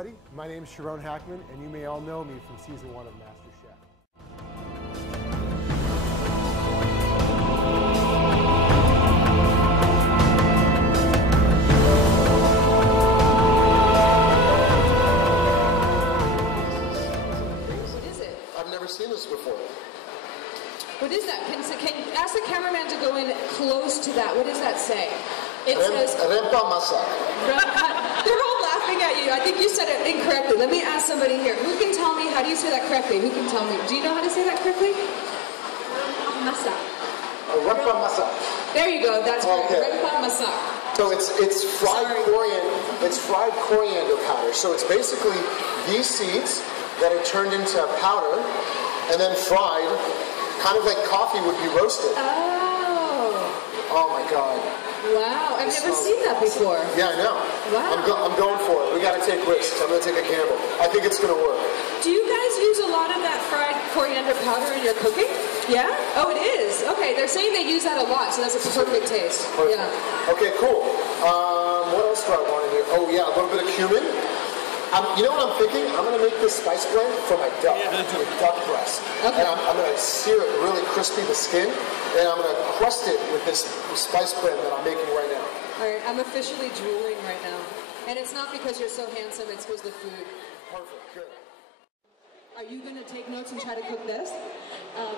everybody. My name is Sharone Hakman, and you may all know me from season 1 of MasterChef. What is it? I've never seen this before. What is that? Can ask the cameraman to go in close to that. What does that say? It says Rempa masak. They're all laughing at you. I think you said it incorrectly. Let me ask somebody here. Who can tell me, how do you say that correctly? Who can tell me? Do you know how to say that correctly? Masak. Rempa masak. There you go. That's correct. Okay. Rempa masak. So it's fried coriander. It's fried coriander powder. So it's basically these seeds that are turned into powder and then fried, kind of like coffee would be roasted. Oh my God. Wow, I've never seen that before. Yeah, I know. Wow. I'm going for it. We got to take risks. I'm going to take a gamble. I think it's going to work. Do you guys use a lot of that fried coriander powder in your cooking? Yeah? Oh, it is. Okay, they're saying they use that a lot, so that's a perfect taste. Perfect. Yeah. Okay, cool. What else do I want in here? Oh yeah, a little bit of cumin. You know what I'm thinking? I'm going to make this spice blend for my duck. I'm going to do a duck breast. Okay. And I'm going to sear it really crispy, the skin, and I'm going to crust it with this spice blend that I'm making right now. All right, I'm officially drooling right now. And it's not because you're so handsome, it's because the food. Perfect, good. Are you going to take notes and try to cook this?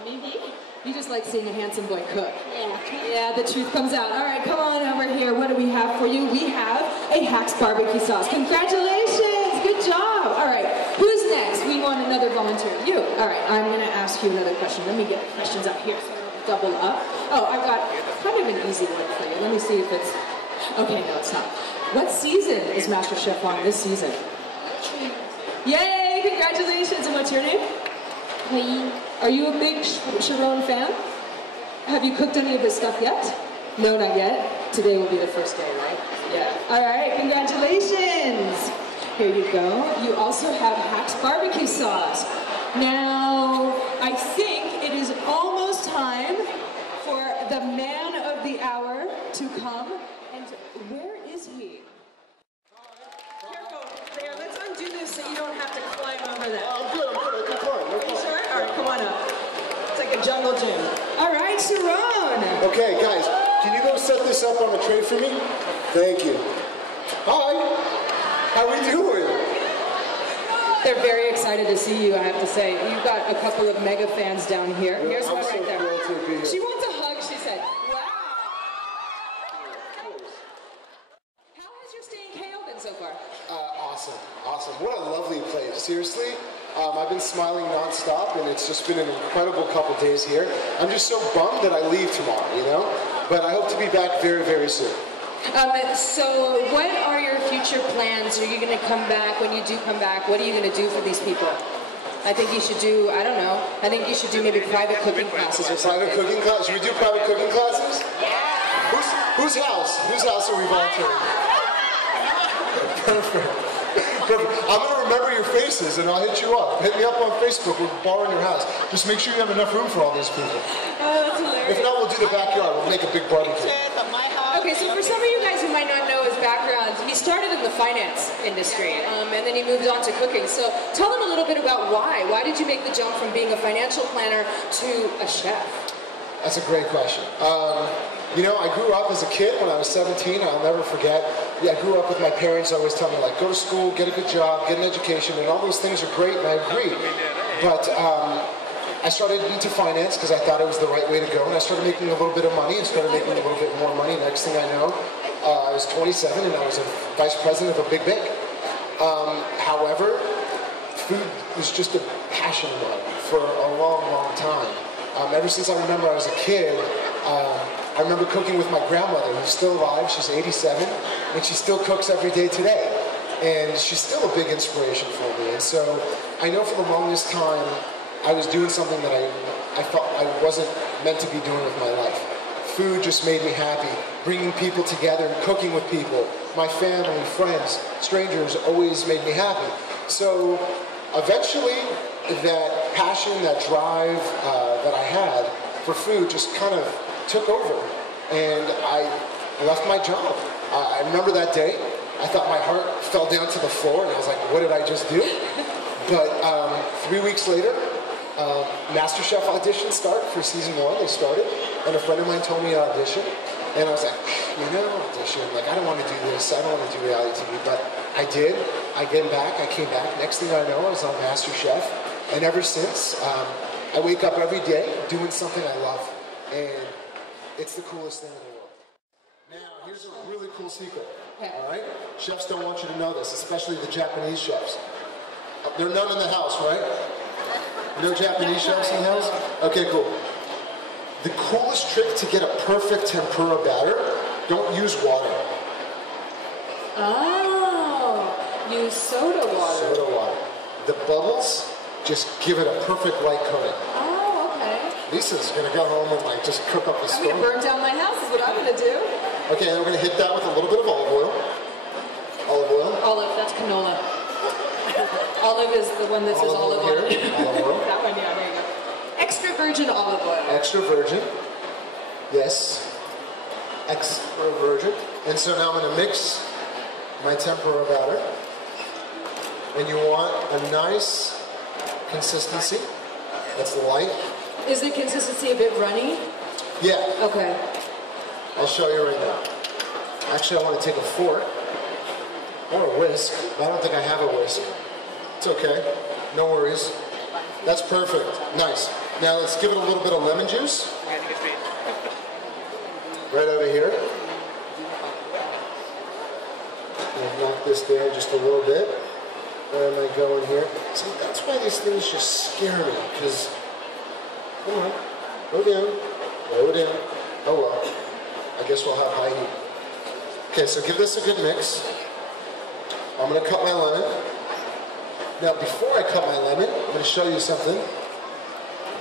Maybe. You just like seeing a handsome boy cook. Yeah. Yeah, the truth comes out. All right, come on over here. What do we have for you? We have a Hacks barbecue sauce. Congratulations! Good job. All right, who's next? We want another volunteer. You. All right, I'm going to ask you another question. Let me get questions out here. Double up. Oh, I've got kind of an easy one for you. Let me see if it's... Okay, no, it's not. What season is MasterChef on this season? Yay! Congratulations! And what's your name? Hui. Are you a big Sharone fan? Have you cooked any of his stuff yet? No, not yet. Today will be the first day, right? Yeah. All right, congratulations! Here you go. You also have Hacks barbecue sauce. Now, I think it is almost time for the man of the hour to come. And where is he? Careful. There, let's undo this so you don't have to climb over that. I'm good. I can climb. Are you sure? All right, come on up. It's like a jungle gym. All right, Sharone. Okay, guys, can you go set this up on a tray for me? Thank you. Hi. How we doing? They're very excited to see you, I have to say. You've got a couple of mega fans down here. Yeah, Here's one right so there. thrilled to be here. She wants a hug, she said. Wow. How has your stay in KO been so far? Awesome, awesome. What a lovely place. Seriously, I've been smiling nonstop, and it's just been an incredible couple days here. I'm just so bummed that I leave tomorrow, you know? But I hope to be back very, very soon. So what are your future plans? Are you going to come back? When you do come back, what are you going to do for these people? I think you should do, I don't know, I think you should do maybe private cooking classes or something. Private cooking classes? Should we do private cooking classes? Yeah. Whose house? Whose house are we volunteering? Perfect. Perfect. I'm going to remember your faces and I'll hit you up. Hit me up on Facebook. We'll borrow your house. Just make sure you have enough room for all these people. Oh, that's hilarious. If not, we'll do the backyard. We'll make a big barbecue. Okay, so for some of you guys who might not know his background, he started in the finance industry, and then he moved on to cooking. So tell them a little bit about why. Why did you make the jump from being a financial planner to a chef? That's a great question. You know, I grew up as a kid when I was 17. I'll never forget. Yeah, I grew up with my parents always telling me, like, go to school, get a good job, get an education, and all those things are great, and I agree. But I started into finance because I thought it was the right way to go, and I started making a little bit of money and started making a little bit more money. Next thing I know, I was 27 and I was a vice president of a big bank. However, food was just a passion of mine for a long, long time. Ever since I remember I was a kid, I remember cooking with my grandmother, who's still alive. She's 87, and she still cooks every day today. And she's still a big inspiration for me. And so I know for the longest time, I was doing something that I felt I wasn't meant to be doing with my life. Food just made me happy. Bringing people together and cooking with people, my family, friends, strangers, always made me happy. So eventually, that passion, that drive that I had for food just kind of took over. And I left my job. I remember that day. I thought my heart fell down to the floor, and I was like, what did I just do? But 3 weeks later, MasterChef auditions start for season 1. They started, and a friend of mine told me to audition, and I was like, you know, audition. Like, I don't want to do this. I don't want to do reality TV, but I did. I came back. Next thing I know, I was on MasterChef, and ever since, I wake up every day doing something I love, and it's the coolest thing in the world. Now, here's a really cool secret. All right, chefs don't want you to know this, especially the Japanese chefs. There are none in the house, right? No Japanese chefs in the house? Okay, cool. The coolest trick to get a perfect tempura batter, don't use water. Oh, use soda water. Soda water. The bubbles, just give it a perfect light coating. Oh, okay. Lisa's gonna go home and like just cook up the stove. I'm gonna burn down my house is what I'm gonna do. Okay, and we're gonna hit that with a little bit of olive oil. Olive oil. Olive, that's canola. Olive is the one that says olive oil. Olive oil. That one, yeah, there you go. Extra virgin olive oil. Extra virgin. Yes. Extra virgin. And so now I'm going to mix my tempura batter. And you want a nice consistency that's light. Is the consistency a bit runny? Yeah. Okay. I'll show you right now. Actually, I want to take a fork or a whisk, but I don't think I have a whisk. It's okay. No worries. That's perfect. Nice. Now let's give it a little bit of lemon juice. Right over here. I'll knock this down just a little bit. Where am I going here? See, that's why these things just scare me, because, come on, go down, go down. Oh well, I guess we'll have high heat. Okay, so give this a good mix. I'm going to cut my lemon. Now, before I cut my lemon, I'm going to show you something.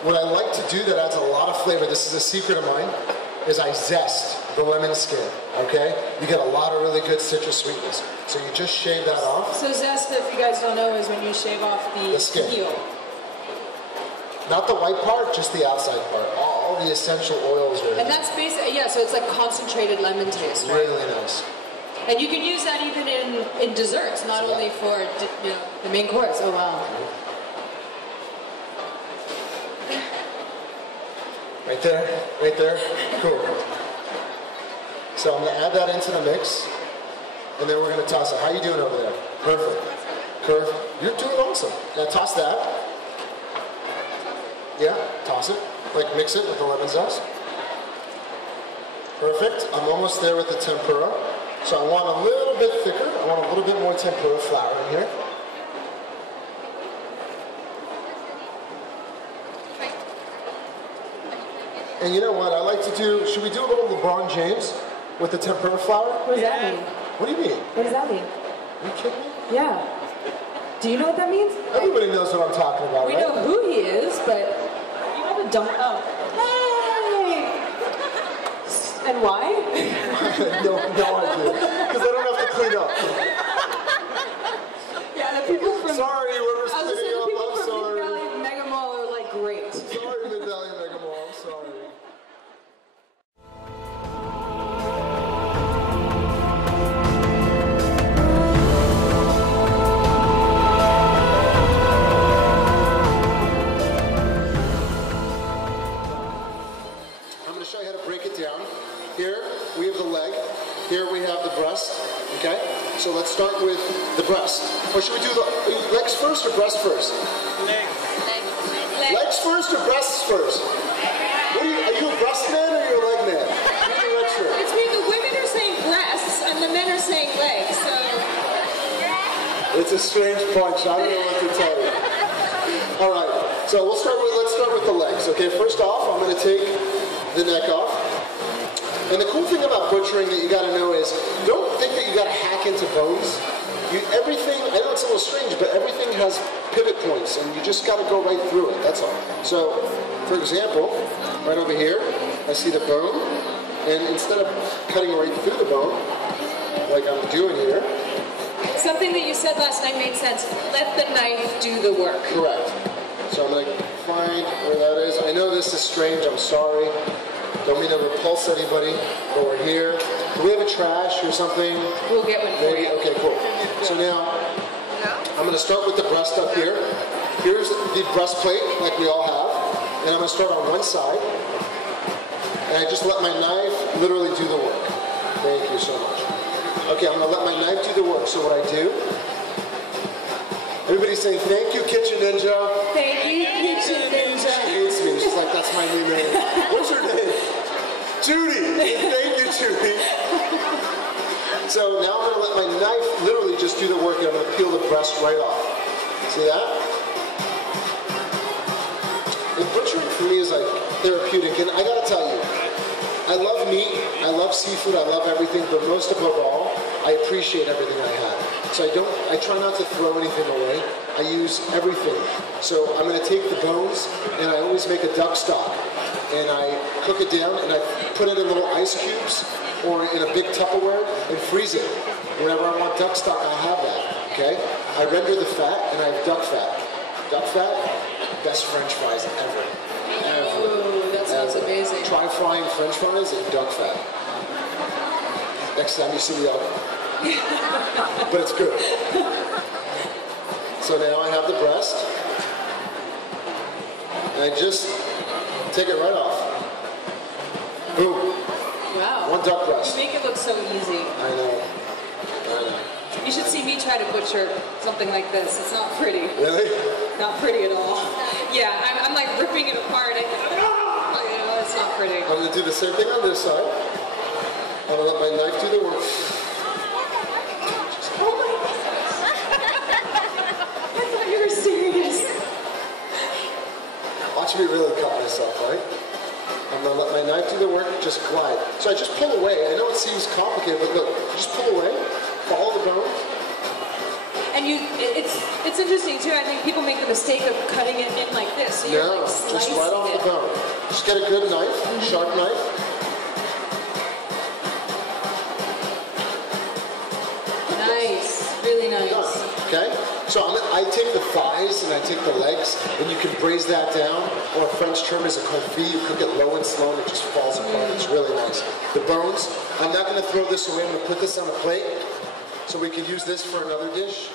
What I like to do that adds a lot of flavor, this is a secret of mine, is I zest the lemon skin, okay? You get a lot of really good citrus sweetness. So you just shave that off. So zest, if you guys don't know, is when you shave off the skin. peel. Not the white part, just the outside part. All the essential oils are in And that's basically, yeah, so it's like concentrated lemon taste, right? really nice. And you can use that even in desserts, not only for the main course. Oh, wow. Right there, cool. So I'm going to add that into the mix, and then we're going to toss it. How you doing over there? Perfect. Curve. You're doing awesome. Now toss that. Yeah, toss it. Like mix it with the lemon zest. Perfect. I'm almost there with the tempura. So I want a little bit thicker. I want a little bit more tempura flour in here. And you know what? I like to do, should we do a little LeBron James with the tempura flour? What does that mean? What do you mean? What does that mean? Are you kidding me? Yeah. Do you know what that means? Everybody knows what I'm talking about, we right? know who he is, but you have a dumb. Oh. Hey! And why? no idea. Because I don't have to clean up. Yeah, the people from. Sorry, whoever's cleaning up, people I'm from sorry. Mid Valley Megamall are like great. Sorry, Mid Valley Megamall, I'm sorry. I'm going to show you how to break it down. Here we have the leg. Here we have the breast. Okay? So let's start with the breast. Or should we do the legs first or breast first? Legs first or breasts first? What are you a breast man or are you a leg man? It's me. The women are saying breasts and the men are saying legs. So it's a strange bunch. I don't know what to tell you. All right. So let's start with the legs. Okay. First off, I'm going to take the neck off. And the cool thing about butchering that you got to know is, don't think that you got to hack into bones. Everything, I know it's a little strange, but everything has pivot points, and you just got to go right through it, that's all. So, for example, right over here, I see the bone, and instead of cutting right through the bone, like I'm doing here. something that you said last night made sense. Let the knife do the work. Correct. So I'm going to find where that is. I know this is strange, I'm sorry. Don't mean to repulse anybody, but we're here. Do we have a trash or something? We'll get one for Maybe? you. Okay, cool. So now, I'm going to start with the breast up here. Here's the breastplate, like we all have. And I'm going to start on one side. And I just let my knife literally do the work. Thank you so much. Okay, I'm going to let my knife do the work. So what I do, everybody's saying, thank you, Kitchen Ninja. Thank you, Kitchen Ninja. She hates me. She's like, that's my new name. What's her name? Judy. Thank you, Judy. So now I'm going to let my knife literally just do the work, and I'm going to peel the breast right off. See that? And butchering for me is like therapeutic, and I got to tell you, I love meat, I love seafood, I love everything, but most above all, I appreciate everything I have. So I try not to throw anything away. I use everything. So I'm going to take the bones, and I always make a duck stock. And I cook it down, and I put it in little ice cubes, or in a big Tupperware, and freeze it. Whenever I want duck stock, I have that, okay? I render the fat, and I have duck fat. Duck fat, best French fries ever. Ooh, that sounds amazing. Try frying French fries in duck fat. Next time you see me out. But it's good. So now I have the breast. And I just take it right off. Boom. Wow. One duck breast. You make it look so easy. I know. You should see me try to butcher something like this. It's not pretty. Really? Not pretty at all. Yeah, I'm like ripping it apart. You know, it's not pretty. I'm going to do the same thing on this side. I'm going to let my knife do the work. Oh my goodness. I thought you were serious. Watch me really cut myself, right? I'm going to let my knife do the work, just glide. So I just pull away. I know it seems complicated, but look, just pull away, follow the bone. And it's interesting too. I think people make the mistake of cutting it in like this. So you're No, like just right off the bone. Just get a good knife, sharp knife. Nice, really nice. Done. Okay? So I take the thighs and I take the legs, and you can braise that down, or a French term is a confit. You cook it low and slow, and it just falls apart. It's really nice. The bones, I'm not going to throw this away. I'm going to put this on a plate, so we can use this for another dish.